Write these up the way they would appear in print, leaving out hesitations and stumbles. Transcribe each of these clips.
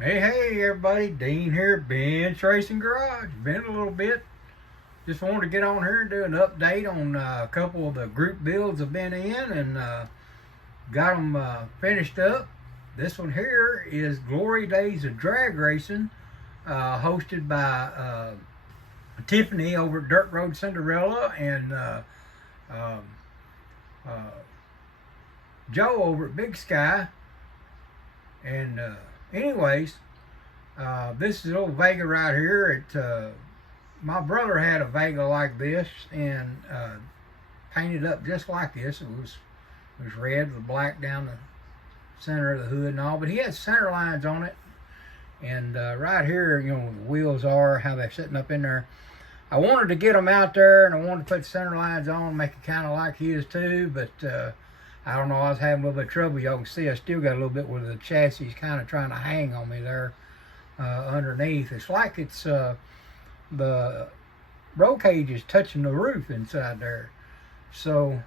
Hey, everybody. Dean here, Bench Racing Garage. Been a little bit. Just wanted to get on here and do an update on a couple of the group builds I've been in and got them finished up. This one here is Glory Days of Drag Racing, hosted by Tiffany over at Dirt Road Cinderella and um, uh, Joe over at Big Sky. And anyways, this is old Vega right here. My brother had a Vega like this and painted up just like this. It was red with black down the center of the hood and all, but he had center lines on it. And right here, the wheels are how they're sitting up in there. I wanted to get them out there, and I wanted to put center lines on, make it kind of like his too, but I don't know, I was having a little bit of trouble. Y'all can see I still got a little bit where the chassis is kind of trying to hang on me there underneath. It's like it's the roll cage is touching the roof inside there. So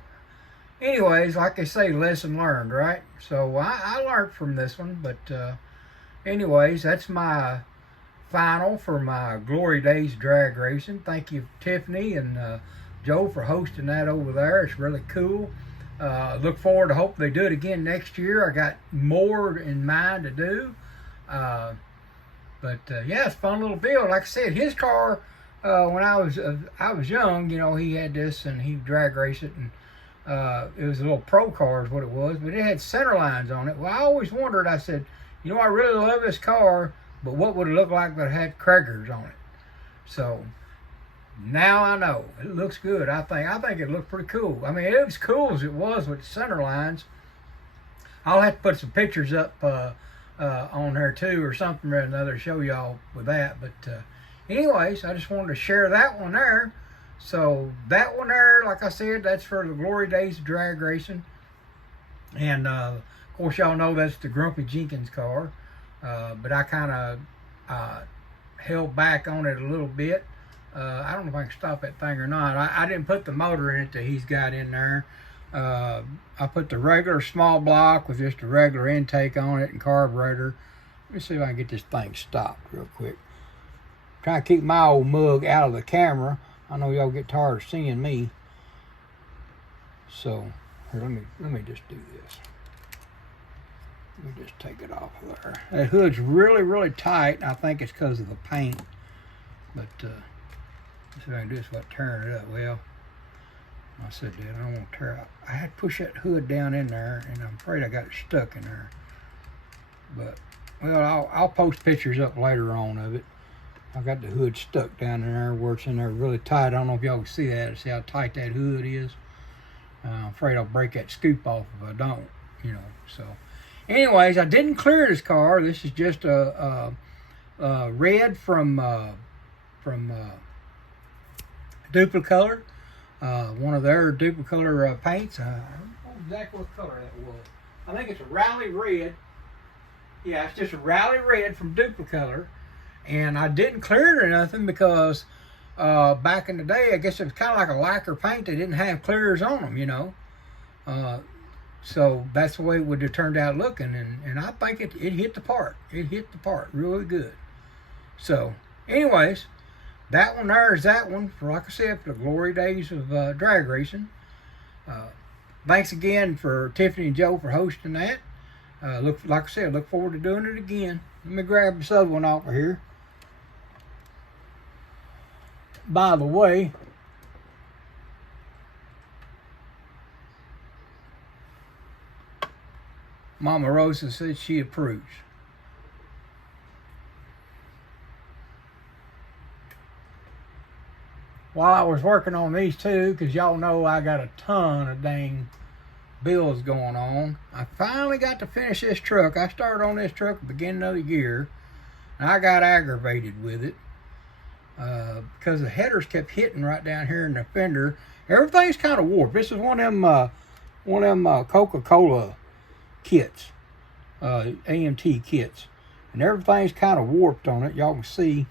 anyways, like they say, lesson learned, right? So I learned from this one, but anyways, that's my final for my Glory Days drag racing. Thank you, Tiffany and Joe, for hosting that over there. It's really cool. Look forward to hope they do it again next year. I got more in mind to do. But yeah, it's a fun little build. Like I said, his car, when I was young, he had this and he drag raced it, and it was a little pro car is what it was, but it had center lines on it. Well, I always wondered, I said, I really love this car, but what would it look like if it had crackers on it? So now I know. It looks good. I think it looked pretty cool. I mean, it was cool as it was with the center lines. I'll have to put some pictures up on there too, or something or another, show y'all with that. But anyways, I just wanted to share that one there. So that one there, like I said, that's for the Glory Days of Drag Racing. And of course, y'all know that's the Grumpy Jenkins car. But I kind of held back on it a little bit. I don't know if I can stop that thing or not. I didn't put the motor in it that he's got in there. I put the regular small block with just a regular intake on it and carburetor. Let me see if I can get this thing stopped real quick. Trying to keep my old mug out of the camera. I know y'all get tired of seeing me. So here, let me just do this. Let me just take it off of there. That hood's really, really tight. I think it's because of the paint. But let's see if I can do this without tearing it up. Well, I said that I don't want to tear up. I had to push that hood down in there, and I'm afraid I got it stuck in there. But well, I'll post pictures up later on of it. I got the hood stuck down in there where it's in there really tight. I don't know if y'all can see that. See how tight that hood is. I'm afraid I'll break that scoop off if I don't. So. Anyways, I didn't clear this car. This is just a red from Duplicolor, one of their Duplicolor paints. I don't know exactly what color that was. I think it's a Rally Red. Yeah, it's just a Rally Red from Duplicolor. And I didn't clear it or nothing because back in the day, I guess it was kind of like a lacquer paint. They didn't have clears on them, So that's the way it would have turned out looking, and I think it hit the part. It hit the part really good. So, anyways, that one there is that one for, like I said, for the Glory Days of drag racing. Thanks again for Tiffany and Joe for hosting that. Like I said, look forward to doing it again. Let me grab this other one off of here. By the way, Mama Rosa said she approves. While I was working on these two, because y'all know I got a ton of dang builds going on, I finally got to finish this truck. I started on this truck at the beginning of the year, and I got aggravated with it because the headers kept hitting right down here in the fender. Everything's kind of warped. This is one of them Coca-Cola kits, AMT kits, and everything's kind of warped on it. Y'all can see.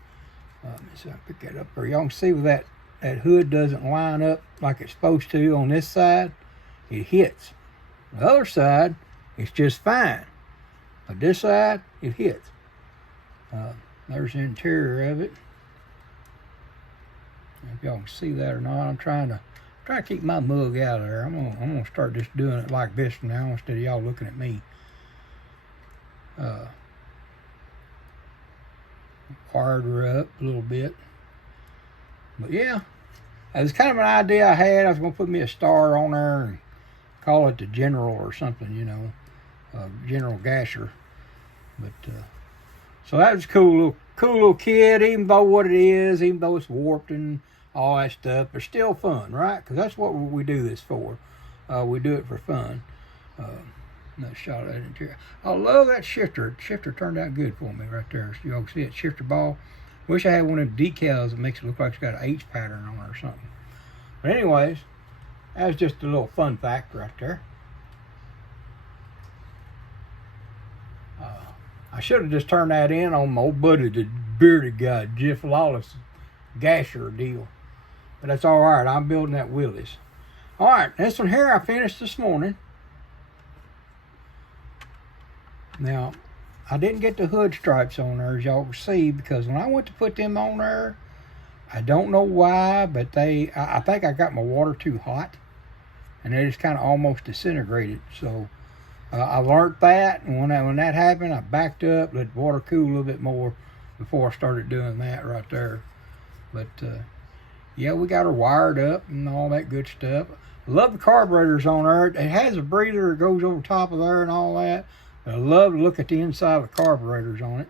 Let me see if I pick that up there. Y'all can see where that hood doesn't line up like it's supposed to on this side. It hits. The other side, it's just fine. But this side, it hits. There's the interior of it. If y'all can see that or not, I'm trying to keep my mug out of there. I'm gonna start just doing it like this from now instead of y'all looking at me. Wired her up a little bit, but yeah, it was kind of an idea I had. I was gonna put me a star on there and call it the General or something, you know, General Gasher. But so that was cool little kid. Even though what it is, even though it's warped and all that stuff, but still fun, right? Because that's what we do this for. We do it for fun. Another shot of that interior. I love that shifter. The shifter turned out good for me right there. So y'all can see it, shifter ball. Wish I had one of the decals that makes it look like it's got an H pattern on it or something. But anyways, that was just a little fun fact right there. I should have just turned that in on my old buddy, the bearded guy, Jeff Lawless gasher deal. But that's all right. I'm building that Willys. All right, this one here I finished this morning. Now, I didn't get the hood stripes on there, as y'all can see, because when I went to put them on there, I don't know why, but I think I got my water too hot, and they just kind of almost disintegrated. So I learned that, and when that happened, I backed up, let the water cool a little bit more before I started doing that right there. But yeah, we got her wired up and all that good stuff. I love the carburetors on there. It has a breather that goes over top of there and all that. But I love to look at the inside of the carburetors on it.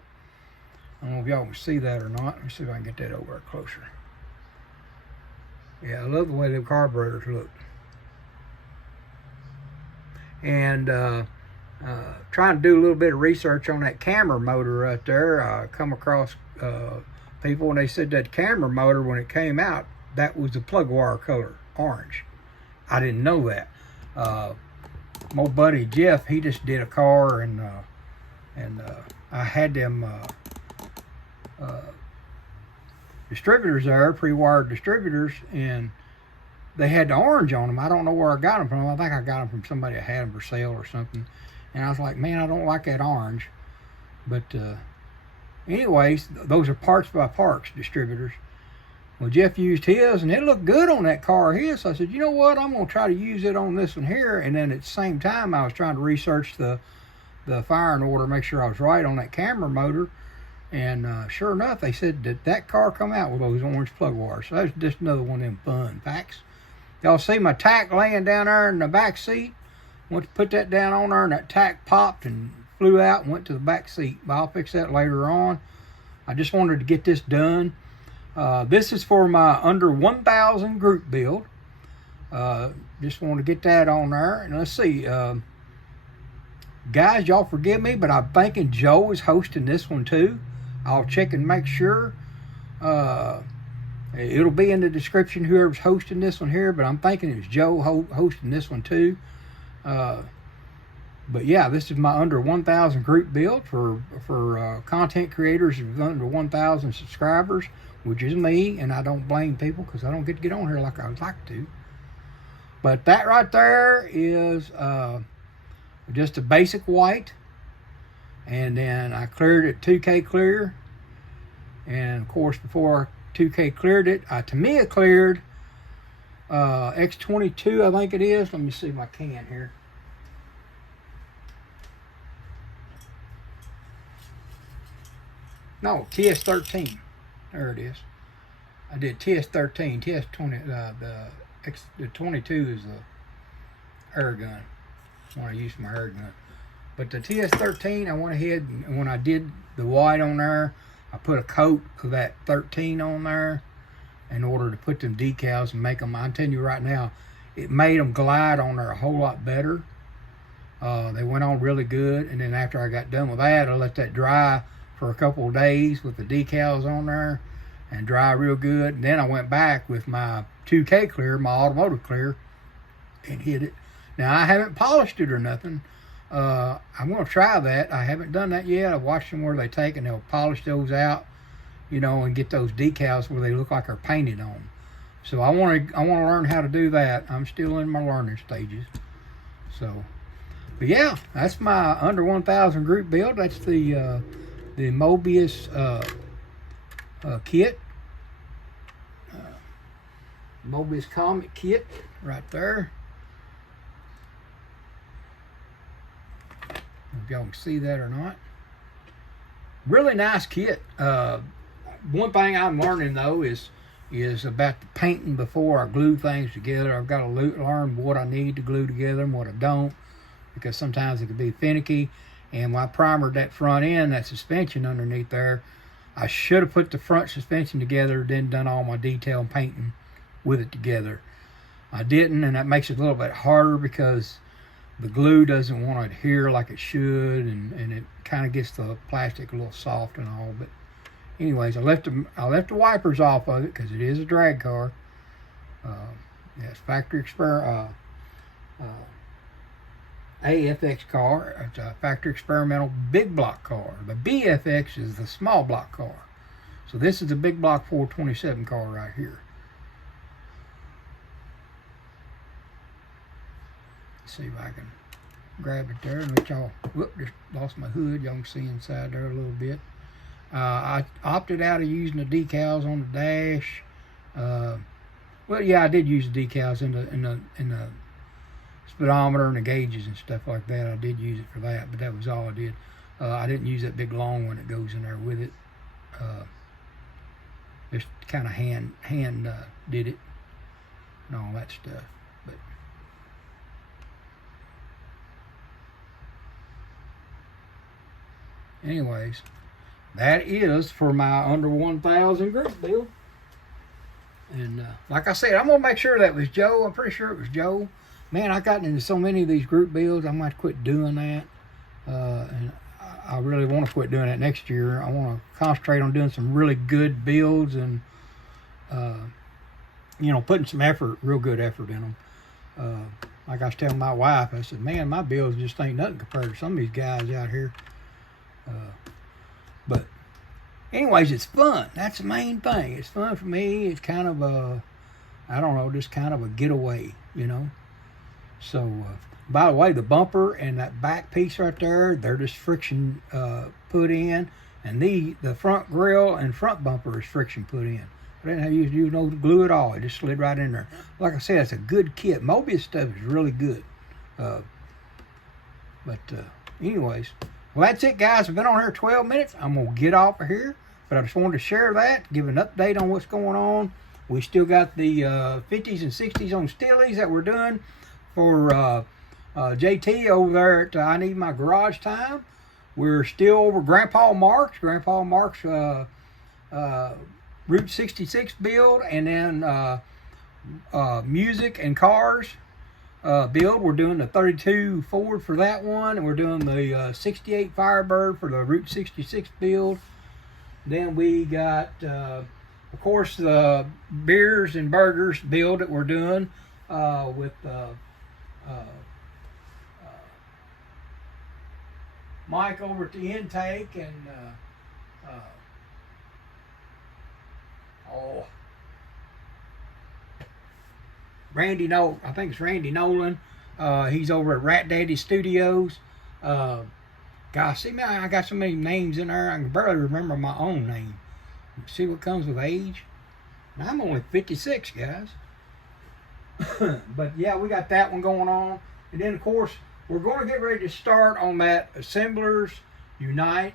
I don't know if y'all can see that or not. Let me see if I can get that over closer. Yeah, I love the way the carburetors look. And trying to do a little bit of research on that camera motor right there. I come across people and they said that camera motor, when it came out, that was the plug wire color, orange. I didn't know that. My buddy Jeff, he just did a car, and I had them distributors there, pre-wired distributors, and they had the orange on them. I don't know where I got them from. I think I got them from somebody that had them for sale or something. And I was like, man, I don't like that orange. But anyways, those are parts by parts distributors. Well, Jeff used his, and it looked good on that car his. So I said, you know what? I'm going to try to use it on this one here. And then at the same time, I was trying to research the firing order, make sure I was right on that camera motor. And sure enough, they said that car come out with those orange plug wires. So that's just another one of them fun facts. Y'all see my tack laying down there in the back seat? Went to put that down on there, and that tack popped and flew out and went to the back seat. But I'll fix that later on. I just wanted to get this done. This is for my under 1,000 group build. Just want to get that on there. And let's see. Guys, y'all forgive me, but I'm thinking Joe is hosting this one too. I'll check and make sure. It'll be in the description, whoever's hosting this one here, but I'm thinking it's Joe hosting this one too. But yeah, this is my under 1,000 group build for content creators with under 1,000 subscribers, which is me, and I don't blame people because I don't get to get on here like I would like to. But that right there is just a basic white, and then I cleared it 2K clear, and of course before 2K cleared it, Tamiya cleared X22, I think it is. Let me see my can here. No, TS13. There it is. I did TS13, TS20. The 22 is the air gun. When I use my air gun. But the TS13, I went ahead and when I did the white on there, I put a coat of that 13 on there in order to put them decals and make them. I'm telling you right now, it made them glide on there a whole lot better. They went on really good, and then after I got done with that, I let that dry for a couple of days with the decals on there and dry real good. And then I went back with my 2K clear, my automotive clear, and hit it. Now, I haven't polished it or nothing. I'm going to try that. I haven't done that yet. I've watched them where they take and they'll polish those out, you know, and get those decals where they look like they're painted on. So I want to learn how to do that. I'm still in my learning stages. So, but yeah, that's my under 1,000 group build. That's the the Mobius kit. Mobius Comet kit right there. If y'all can see that or not. Really nice kit. One thing I'm learning though is about the painting before I glue things together. I've got to learn what I need to glue together and what I don't, because sometimes it can be finicky. And when I primered that front end, that suspension underneath there, I should have put the front suspension together, then done all my detail and painting with it together. I didn't, and that makes it a little bit harder because the glue doesn't want to adhere like it should, and it kind of gets the plastic a little soft and all. But anyways, I left the wipers off of it because it is a drag car. Yeah, it's factory AFX car. It's a factory experimental big block car. The BFX is the small block car. So this is the big block 427 car right here. Let's see if I can grab it there and let y'all. Whoop, just lost my hood. Y'all can see inside there a little bit. I opted out of using the decals on the dash. Well, yeah, I did use the decals in the speedometer and the gauges and stuff like that. I did use it for that, but that was all I did. I didn't use that big long one that goes in there with it. Just kind of hand did it and all that stuff. But anyways, that is for my under 1,000 group build. And like I said, I'm going to make sure that was Joe. I'm pretty sure it was Joe. Man, I've gotten into so many of these group builds, I might quit doing that. And I really want to quit doing that next year. I want to concentrate on doing some really good builds and, you know, putting some effort, real good effort in them. Like I was telling my wife, I said, man, my builds just ain't nothing compared to some of these guys out here. But anyways, it's fun. That's the main thing. It's fun for me. It's kind of a, I don't know, just kind of a getaway, you know. So, by the way, the bumper and that back piece right there, they're just friction put in. And the front grille and front bumper is friction put in. I didn't have to use no glue at all. It just slid right in there. Like I said, it's a good kit. Mobius stuff is really good. Anyways, well, that's it, guys. I've been on here 12 minutes. I'm going to get off of here. But I just wanted to share that, give an update on what's going on. We still got the 50s and 60s on Steelies that we're doing for JT over there at I Need My Garage Time. We're still over Grandpa Mark's Route 66 build, and then music and cars build. We're doing the 32 Ford for that one, and we're doing the 68 Firebird for the Route 66 build. Then we got, of course, the beers and burgers build that we're doing with Mike over at the intake and Randy Nolan. I think it's Randy Nolan. He's over at Rat Daddy Studios. Gosh, see, man, I got so many names in there, I can barely remember my own name. See what comes with age? And I'm only 56, guys. But yeah, we got that one going on. And then, of course, we're going to get ready to start on that Assemblers Unite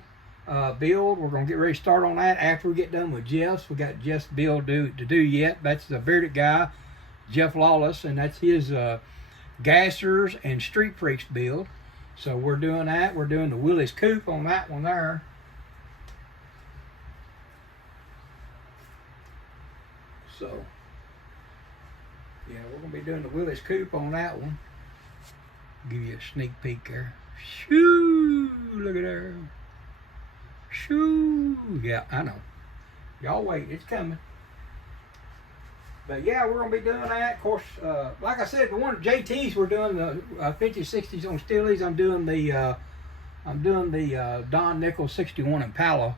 build. We're going to get ready to start on that after we get done with Jeff's. We got Jeff's build to do yet. That's the bearded guy, Jeff Lawless, and that's his Gassers and Street Freaks build. So we're doing that. We're doing the Willys Coupe on that one there. So, yeah, we're going to be doing the Willys Coupe on that one. Give you a sneak peek there. Shoo! Look at there. Shoo! Yeah, I know. Y'all wait. It's coming. But yeah, we're going to be doing that. Of course, like I said, the one at JT's, we're doing the 50s, 60s on Steelies. I'm doing the Don Nichols 61 Impala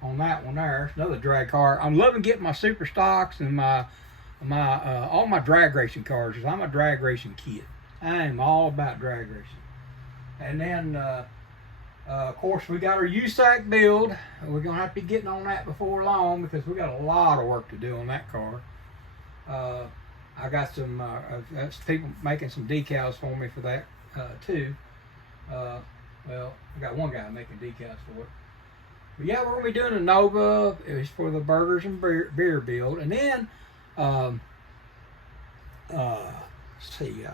on that one there. It's another drag car. I'm loving getting my super stocks and my all my drag racing cars, because I'm a drag racing kid. I am all about drag racing. And then Of course, we got our USAC build. We're going to have to be getting on that before long because we got a lot of work to do on that car. I got some people making some decals for me for that too. Well, I got one guy making decals for it. But yeah, we're going to be doing a Nova. It's for the burgers and beer build. And then, let's see,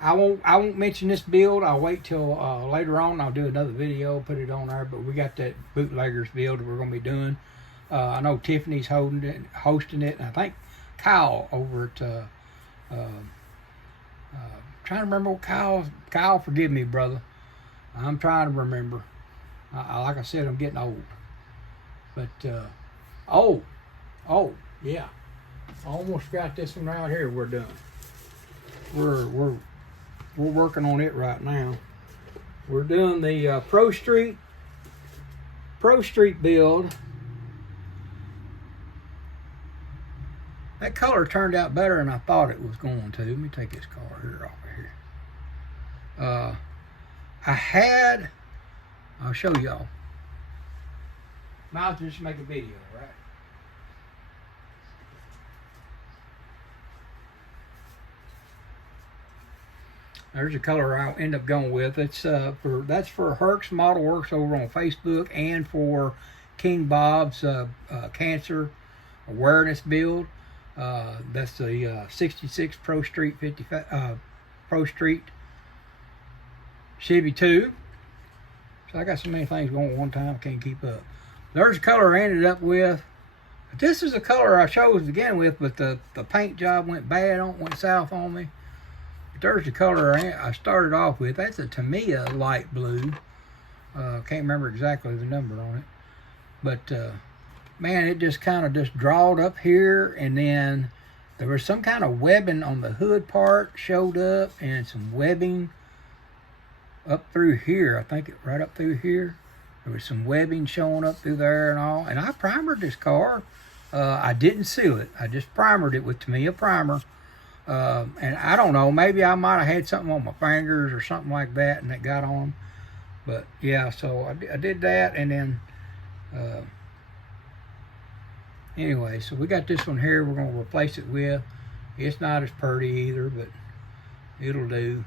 I won't mention this build. I'll wait till later on. I'll do another video, put it on there. But we got that bootleggers build that we're going to be doing. I know Tiffany's hosting it, and I think Kyle over at trying to remember what Kyle, forgive me, brother. I'm trying to remember. Like I said, I'm getting old. But oh yeah, I almost got this one right here. We're done. We're working on it right now. We're doing the Pro Street build. That color turned out better than I thought it was going to. Let me take this car here off of here. I'll show y'all. Might just make a video, right? There's a color I'll end up going with. It's that's for Herc's Model Works over on Facebook, and for King Bob's cancer awareness build. That's the 66 Pro Street Pro Street Chevy 2. So I got so many things going at one time, I can't keep up. There's a color I ended up with. This is a color I chose to begin with, but the paint job went bad on, went south on me. But there's the color I started off with. That's a Tamiya light blue. Can't remember exactly the number on it. But man, it just kind of just drawed up here, and then there was some kind of webbing on the hood part showed up, and some webbing up through here. I think right up through here. There was some webbing showing up through there and all. And I primered this car. I didn't seal it. I just primered it with Tamiya primer. And I don't know, maybe I might have had something on my fingers or something like that, and it got on. But yeah, so I did that, and then anyway, so we got this one here we're going to replace it with. It's not as pretty either, but it'll do.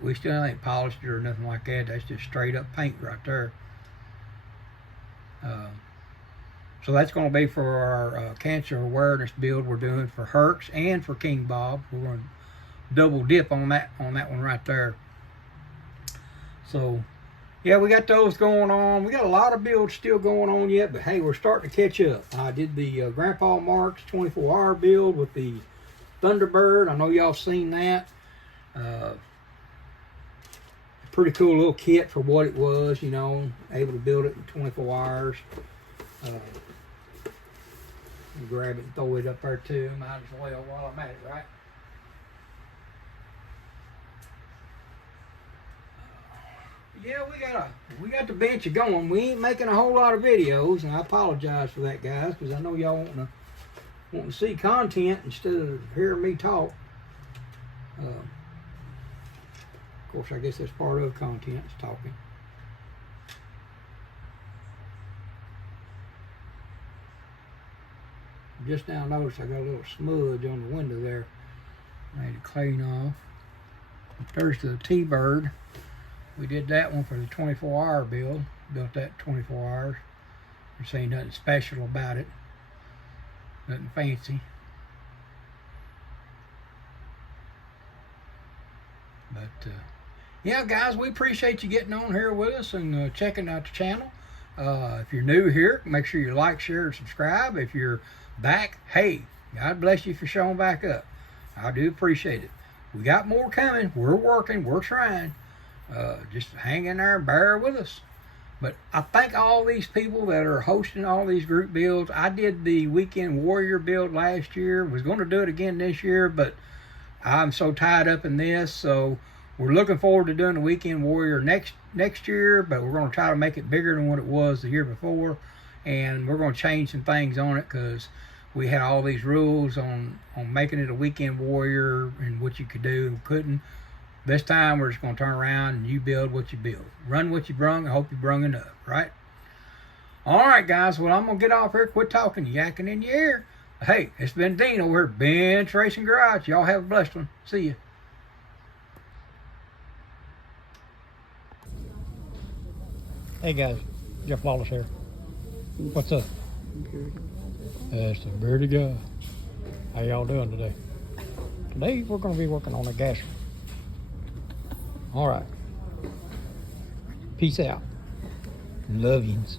We still ain't polished it or nothing like that. That's just straight up paint right there. So that's going to be for our cancer awareness build we're doing for Herc's and for King Bob. We're going to double dip on that one right there. So yeah, we got those going on. We got a lot of builds still going on yet, but hey, we're starting to catch up. I did the Grandpa Mark's 24-hour build with the Thunderbird. I know y'all seen that. Pretty cool little kit for what it was, you know, able to build it in 24 hours. Grab it and throw it up there too. Might as well while I'm at it, right? Yeah, we got the bench going. We ain't making a whole lot of videos, and I apologize for that, guys, because I know y'all want to see content instead of hearing me talk. Of course, I guess that's part of content, is talking. Just now noticed I got a little smudge on the window there. I need to clean off. There's the T-Bird. We did that one for the 24-hour build. Built that 24 hours. There's ain't nothing special about it. Nothing fancy. But yeah, guys, we appreciate you getting on here with us and checking out the channel. If you're new here, make sure you like, share, and subscribe. If you're back, hey, God bless you for showing back up. I do appreciate it. We got more coming. We're working. We're trying. Just hang in there and bear with us. But I thank all these people that are hosting all these group builds. I did the Weekend Warrior build last year. Was going to do it again this year, but I'm so tied up in this. So we're looking forward to doing the Weekend Warrior next year, but we're going to try to make it bigger than what it was the year before. And we're going to change some things on it because we had all these rules on making it a Weekend Warrior and what you could do and couldn't. This time we're just going to turn around and you build what you build. Run what you brung. I hope you brung enough, right? All right, guys. Well, I'm going to get off here, quit talking, yakking in your ear. Hey, it's been Dean over here at Bench Racing Garage. Y'all have a blessed one. See ya. Hey, guys. Jeff Wallace here. What's up? That's the Birdie Guy. How y'all doing today? Today we're going to be working on a gasser. All right. Peace out. Love yous.